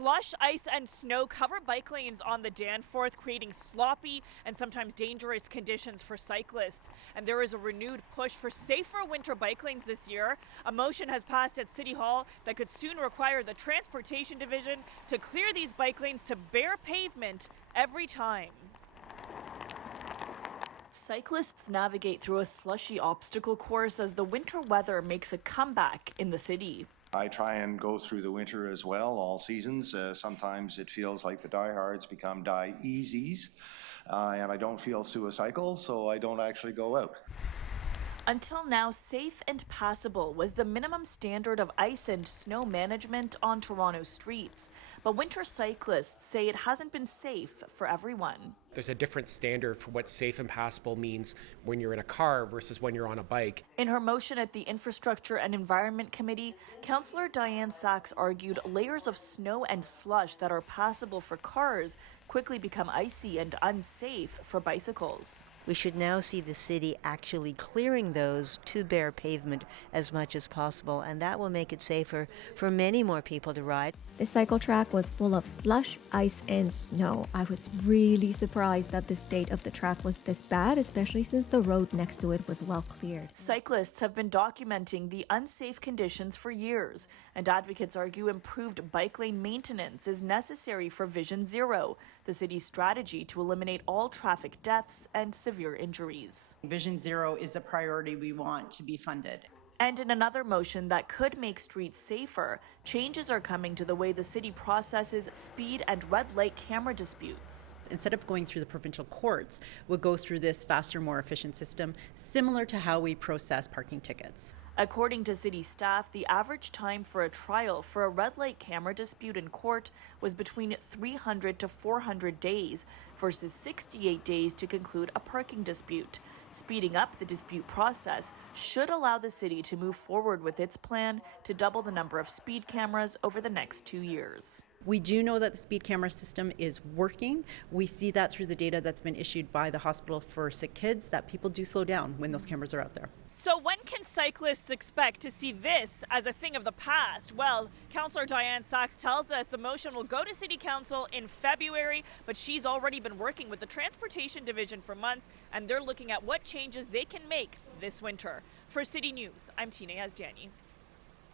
Slush, ice, and snow cover bike lanes on the Danforth, creating sloppy and sometimes dangerous conditions for cyclists. And there is a renewed push for safer winter bike lanes this year. A motion has passed at City Hall that could soon require the Transportation Division to clear these bike lanes to bare pavement every time. Cyclists navigate through a slushy obstacle course as the winter weather makes a comeback in the city. I try and go through the winter as well, all seasons. Sometimes it feels like the diehards become die-easies, and I don't feel suicidal, so I don't actually go out. Until now, safe and passable was the minimum standard of ice and snow management on Toronto streets. But winter cyclists say it hasn't been safe for everyone. There's a different standard for what safe and passable means when you're in a car versus when you're on a bike. In her motion at the Infrastructure and Environment Committee, Councillor Diane Sachs argued layers of snow and slush that are passable for cars quickly become icy and unsafe for bicycles. We should now see the city actually clearing those to bare pavement as much as possible, and that will make it safer for many more people to ride. The cycle track was full of slush, ice, and snow. I was really surprised that the state of the track was this bad, especially since the road next to it was well cleared. Cyclists have been documenting the unsafe conditions for years, and advocates argue improved bike lane maintenance is necessary for Vision Zero, the city's strategy to eliminate all traffic deaths and severe injuries. Vision Zero is a priority we want to be funded. And in another motion that could make streets safer, changes are coming to the way the city processes speed and red light camera disputes. Instead of going through the provincial courts, we'll go through this faster, more efficient system, similar to how we process parking tickets. According to city staff, the average time for a trial for a red light camera dispute in court was between 300 to 400 days versus 68 days to conclude a parking dispute. Speeding up the dispute process should allow the city to move forward with its plan to double the number of speed cameras over the next 2 years. We do know that the speed camera system is working. We see that through the data that's been issued by the Hospital for Sick Kids, that people do slow down when those cameras are out there. So when can cyclists expect to see this as a thing of the past? Well, Councillor Diane Sachs tells us the motion will go to City Council in February, but she's already been working with the Transportation Division for months, and they're looking at what changes they can make this winter. For City News, I'm Tina Yazdani.